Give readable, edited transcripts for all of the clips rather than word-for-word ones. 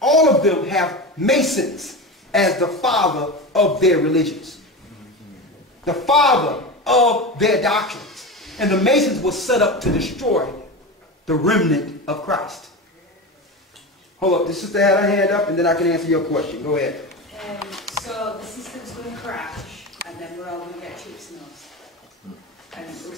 all of them have Masons as the father of their religions. The father of their doctrines. And the Masons were set up to destroy the remnant of Christ. Hold up, the sister had her hand up, and then I can answer your question. Go ahead. So the system's going to crash, and then we're all going to get chips and nose.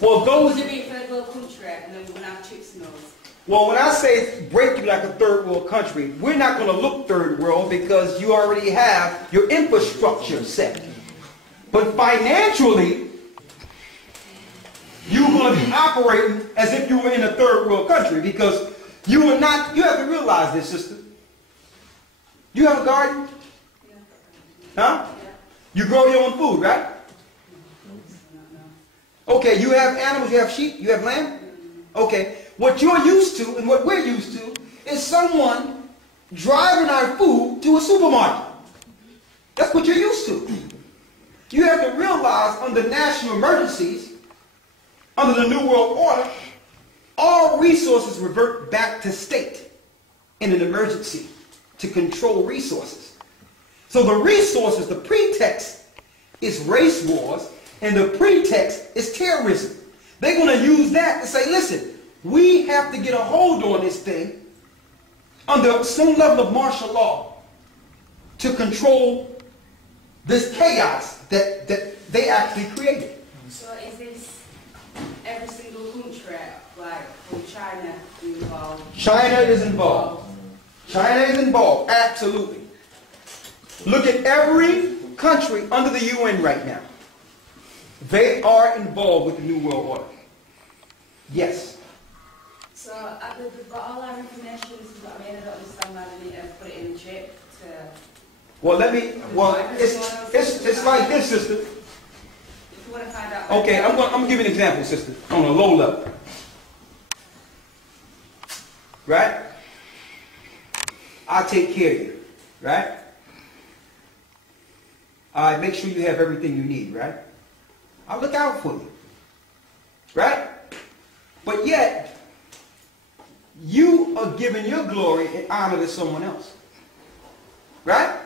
Well, those... We're going to be a third world country, and then we're going to have chips and nose. Well, when I say break you like a third world country, we're not going to look third world because you already have your infrastructure set. But financially, you're going to be operating as if you were in a third world country because you are not, you have to realize this, sister. You have a garden? Yeah. Huh? Yeah. You grow your own food, right? Okay, you have animals, you have sheep, you have lamb? Okay. What you're used to and what we're used to is someone driving our food to a supermarket. That's what you're used to. You have to realize under national emergencies, under the New World Order, all resources revert back to state in an emergency to control resources. So the resources, the pretext is race wars, and the pretext is terrorism. They're going to use that to say, listen, we have to get a hold on this thing under some level of martial law to control this chaos that they actually created. So is this every single country, like from China involved? China is involved. China is involved, absolutely. Look at every country under the UN right now. They are involved with the New World Order. Yes. So they've got all our information, this is what I mean, I don't understand why they need to put it in a chip to... Well, it's like this, sister. If you want to find out... Okay, I'm going to give you an example, sister, on a low level. Right? I take care of you, right? I make sure you have everything you need, right? I look out for you, right? But yet, you are giving your glory and honor to someone else, right?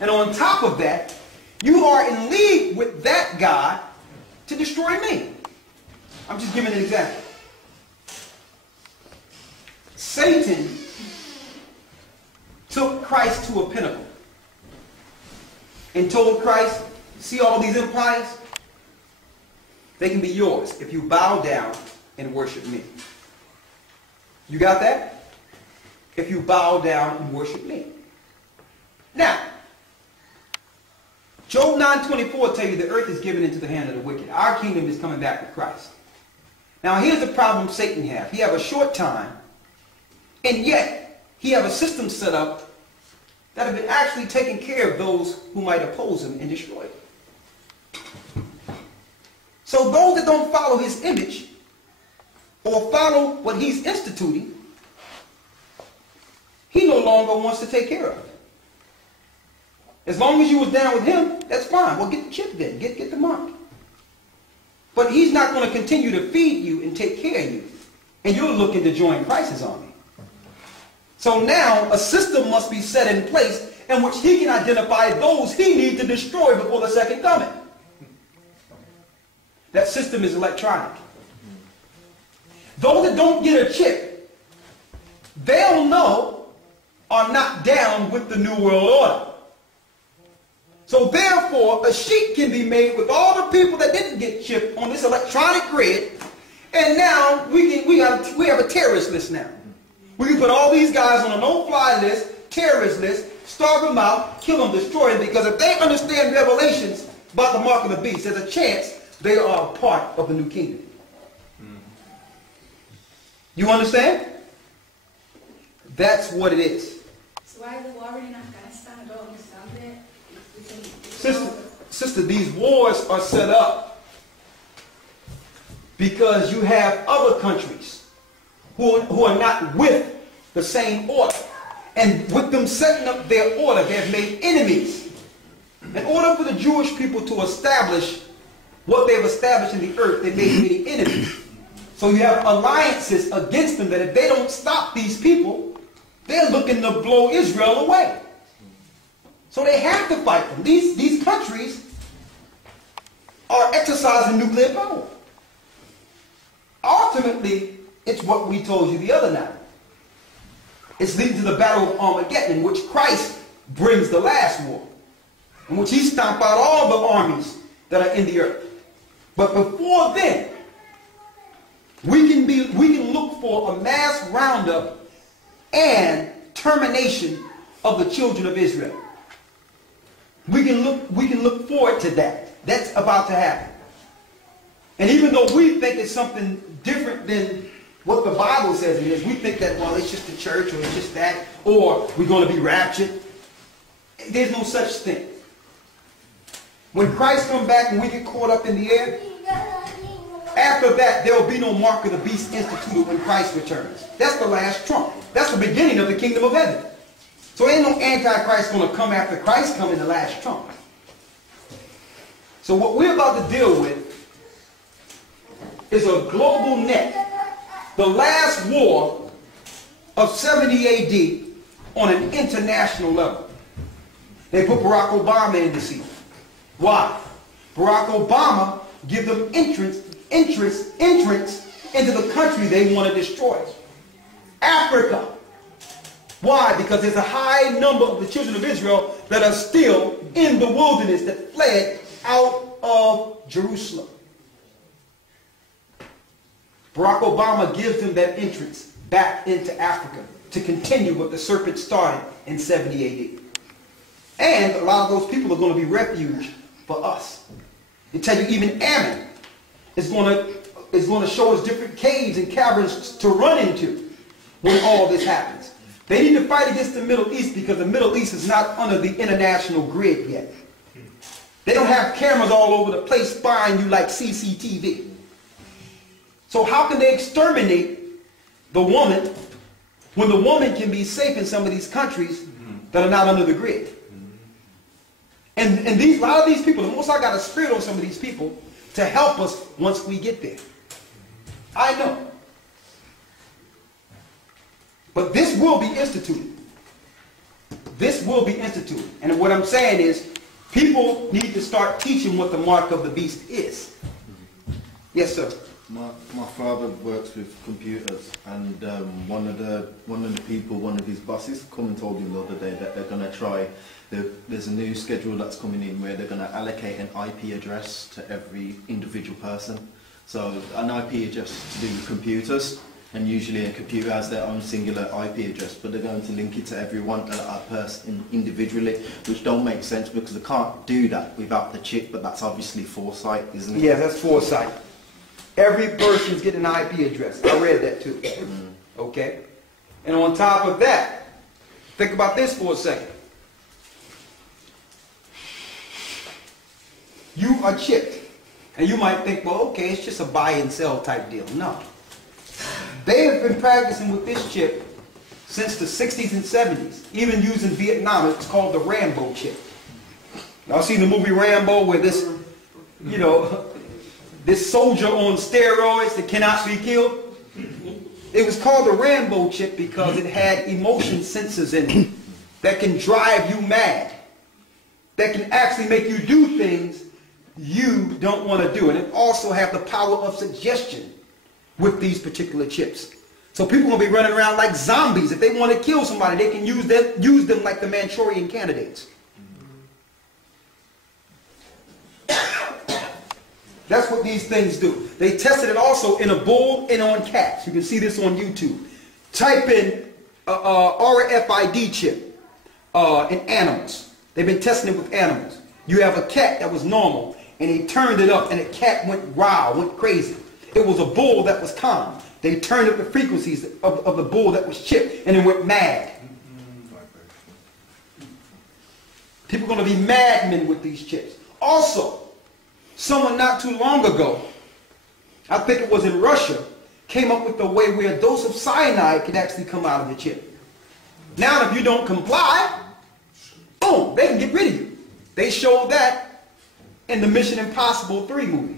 And on top of that, you are in league with that God to destroy me. I'm just giving an example. Satan took Christ to a pinnacle and told Christ, see all these empires? They can be yours if you bow down and worship me. You got that? If you bow down and worship me. Now, Job 9:24 tells you the earth is given into the hand of the wicked. Our kingdom is coming back with Christ. Now, here's the problem Satan has. He have a short time, and yet he have a system set up that have been actually taking care of those who might oppose him and destroy him. So those that don't follow his image or follow what he's instituting, he no longer wants to take care of. As long as you was down with him, that's fine. Well, get the chip then. Get the mark. But he's not going to continue to feed you and take care of you. And you're looking to join Christ's army. So now a system must be set in place in which he can identify those he needs to destroy before the second coming. That system is electronic. Those that don't get a chip, they'll know are not down with the New World Order. So therefore, a sheet can be made with all the people that didn't get chipped on this electronic grid, and now we have a terrorist list now. We can put all these guys on a no-fly list, terrorist list, starve them out, kill them, destroy them, because if they understand Revelations about the mark of the beast, there's a chance they are a part of the new kingdom. You understand? That's what it is. So why is the war in Afghanistan? I don't understand it. Sister, these wars are set up because you have other countries who are not with the same order. And with them setting up their order, they have made enemies. In order for the Jewish people to establish what they've established in the earth, they made many enemies. So you have alliances against them that if they don't stop these people, They're looking to blow Israel away. So they have to fight them. These countries are exercising nuclear power. Ultimately, it's what we told you the other night. It's leading to the battle of Armageddon, in which Christ brings the last war, in which he stomped out all the armies that are in the earth. But before then, we can look for a mass roundup and termination of the children of Israel. We can look forward to that. That's about to happen. And even though we think it's something different than what the Bible says it is, we think that, well, it's just the church, or it's just that, or we're going to be raptured. There's no such thing. When Christ comes back and we get caught up in the air, after that, there will be no mark of the beast instituted when Christ returns. That's the last trump. That's the beginning of the kingdom of heaven. So ain't no Antichrist going to come after Christ come in the last trump. So what we're about to deal with is a global net. The last war of 70 AD on an international level. They put Barack Obama in the seat. Why? Barack Obama give them entrance into the country they want to destroy. Africa. Why? Because there's a high number of the children of Israel that are still in the wilderness that fled out of Jerusalem. Barack Obama gives them that entrance back into Africa to continue what the serpent started in 70 AD. And a lot of those people are going to be refuge for us. They tell you even Ammon is going to show us different caves and caverns to run into when all this happens. They need to fight against the Middle East because the Middle East is not under the international grid yet. They don't have cameras all over the place spying you like CCTV. So how can they exterminate the woman when the woman can be safe in some of these countries that are not under the grid? And a lot of these people, the Most High got a spirit on some of these people to help us once we get there. I know. But this will be instituted. This will be instituted. And what I'm saying is, people need to start teaching what the mark of the beast is. Yes, sir. My father works with computers, and one of his bosses come and told him the other day that they're going to try. There's a new schedule that's coming in where they're going to allocate an IP address to every individual person. So an IP address to do with computers, and usually a computer has their own singular IP address, but they're going to link it to everyone, a person individually, which don't make sense because they can't do that without the chip. But that's obviously foresight, isn't it? Yeah, that's foresight. Every person's getting an IP address. I read that too. Okay? And on top of that, think about this for a second. You are chipped. And you might think, well, okay, it's just a buy and sell type deal. No. They have been practicing with this chip since the 60s and 70s, even using Vietnam. It's called the Rambo chip. Y'all seen the movie Rambo where this, this soldier on steroids that cannot be killed? It was called the Rambo chip because it had emotion sensors in it that can drive you mad, that can actually make you do things you don't want to do. And it also have the power of suggestion with these particular chips. So people will be running around like zombies. If they want to kill somebody, they can use them like the Manchurian candidates. That's what these things do. They tested it also in a bull and on cats. You can see this on YouTube. Type in RFID chip in animals. They've been testing it with animals. You have a cat that was normal, and they turned it up, and the cat went wild, went crazy. It was a bull that was calm. They turned up the frequencies of the bull that was chipped, and it went mad. People are going to be madmen with these chips. Also, someone not too long ago, I think it was in Russia, came up with a way where a dose of cyanide can actually come out of the chip. Now, if you don't comply, boom, they can get rid of you. They showed that in the Mission Impossible 3 movie.